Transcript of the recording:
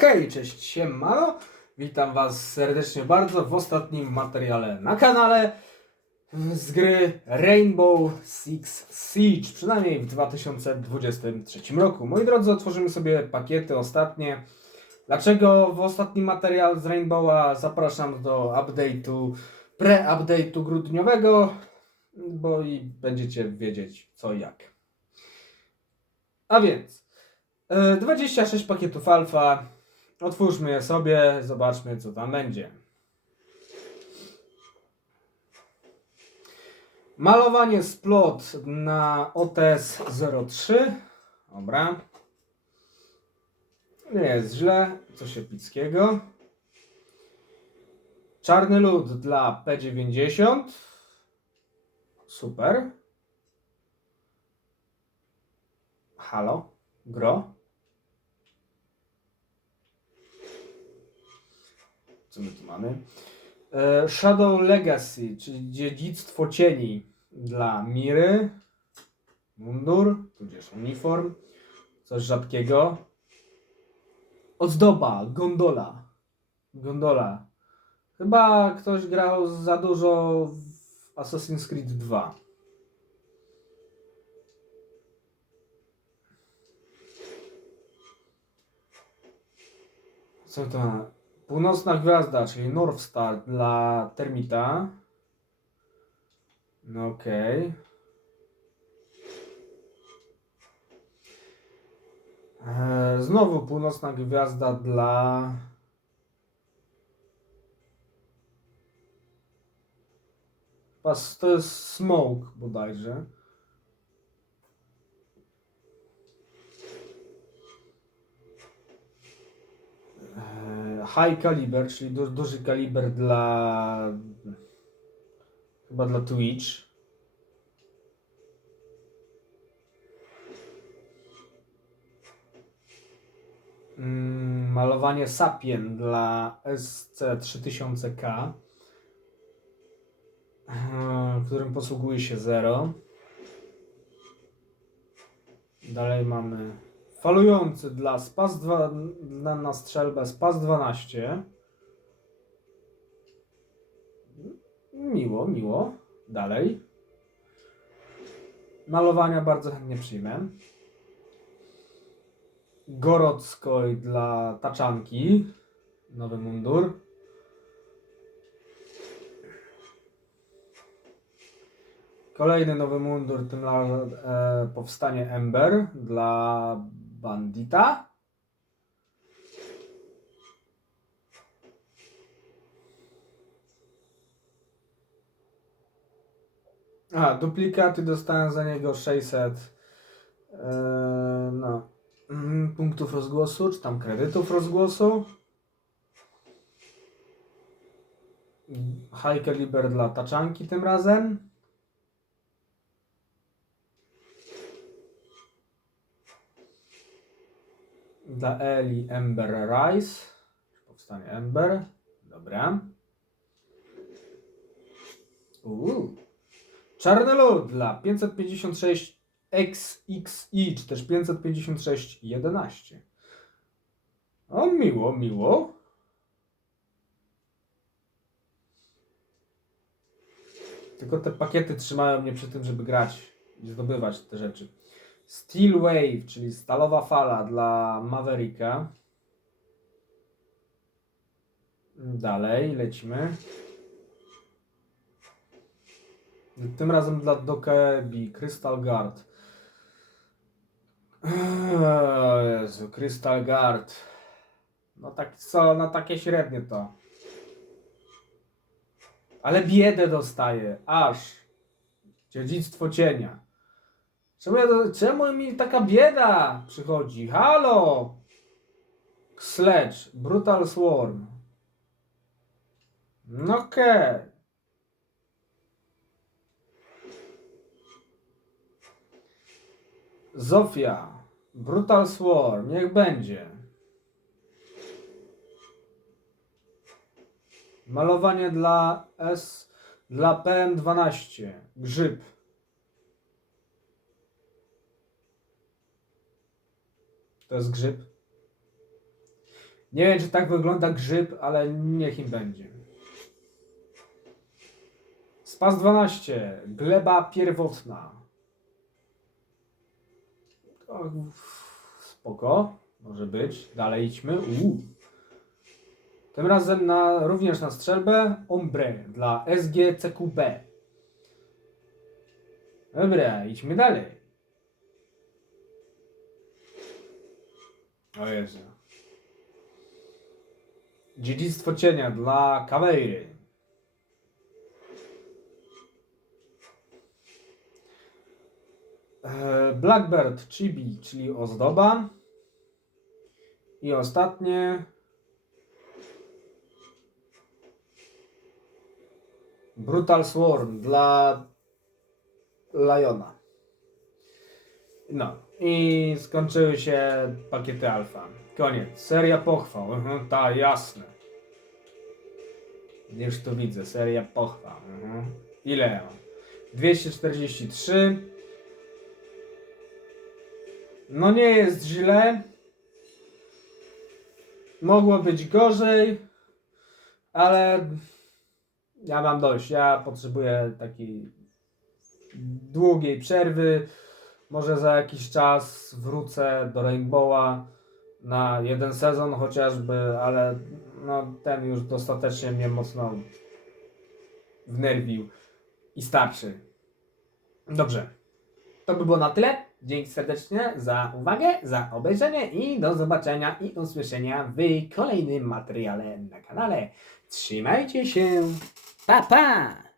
Hej, cześć, siemano. Witam Was serdecznie bardzo w ostatnim materiale na kanale z gry Rainbow Six Siege, przynajmniej w 2023 roku. Moi drodzy, otworzymy sobie pakiety ostatnie. Dlaczego w ostatnim materiał z Rainbowa zapraszam do update'u, pre-update'u grudniowego, bo i będziecie wiedzieć co i jak. A więc e, 26 pakietów alfa. Otwórzmy je sobie, zobaczmy co tam będzie. Malowanie splot na OTS 03. Dobra. Nie jest źle. Coś epickiego. Czarny lód dla P90. Super. Halo? Gro? Co my tu mamy? E, Shadow Legacy, czyli dziedzictwo cieni dla Miry. Mundur, tudzież uniform. Coś rzadkiego. Ozdoba, gondola. Gondola. Chyba ktoś grał za dużo w Assassin's Creed 2. Co to? Północna gwiazda, czyli North Star dla Termita. No okej. Eee, Znowu północna gwiazda dla. Pas, to jest Smoke bodajże. High Caliber, czyli du duży kaliber dla. Chyba dla Twitch. Mm, malowanie Sapien dla SC3000K, eee, którym posługuje się Zero. Dalej mamy falujący dla Spas 2 na, na strzelbę Spas 12. Miło, miło. Dalej. Malowania bardzo chętnie przyjmę. Gorodskoj dla taczanki. Nowy mundur. Kolejny nowy mundur, tym razem e, powstanie Ember dla bandita. A, duplikaty dostałem za niego 600 e, no, mm, punktów rozgłosu, czy tam kredytów rozgłosu. High caliber dla taczanki tym razem. Dla Eli Ember Rise. Powstanie Ember. Dobra. Uuu. Czarny lód dla 556 XXI, czy też 556 11. O, miło, miło. Tylko te pakiety trzymają mnie przy tym, żeby grać i zdobywać te rzeczy. Steel Wave, czyli stalowa fala dla Mavericka. Dalej, lecimy. Tym razem dla Dokebi, Crystal Guard. O Jezu, Crystal Guard. No tak co, no takie średnie to. Ale biedę dostaje, aż. Dziedzictwo cienia. Czemu, ja czemu mi taka bieda przychodzi? Halo! Sledge, Brutal Swarm. No okej. Zofia, Brutal Swarm, niech będzie. Malowanie dla S, dla PM12, grzyb. To jest grzyb. Nie wiem, czy tak wygląda grzyb, ale niech im będzie. Spas 12. Gleba pierwotna. Spoko. Może być. Dalej idźmy. Uuu. Tym razem na, również na strzelbę Ombre dla SGCQB. Dobra, idźmy dalej. O Jezu. Dziedzictwo cienia dla Kaweiry. E, Blackbird Chibi, czyli ozdoba. I ostatnie. Brutal Swarm dla Liona. No i skończyły się pakiety alfa. Koniec. Seria pochwał. Mhm, ta, jasne. Już tu widzę. Seria pochwał. Mhm. Ile ja mam? 243. No nie jest źle. Mogło być gorzej, ale ja mam dość. Ja potrzebuję takiej długiej przerwy. Może za jakiś czas wrócę do Rainbowa na jeden sezon chociażby, ale no, ten już dostatecznie mnie mocno wnerwił i starszy. Dobrze. To by było na tyle. Dzięki serdecznie za uwagę, za obejrzenie i do zobaczenia i usłyszenia w kolejnym materiale na kanale. Trzymajcie się. Pa, pa!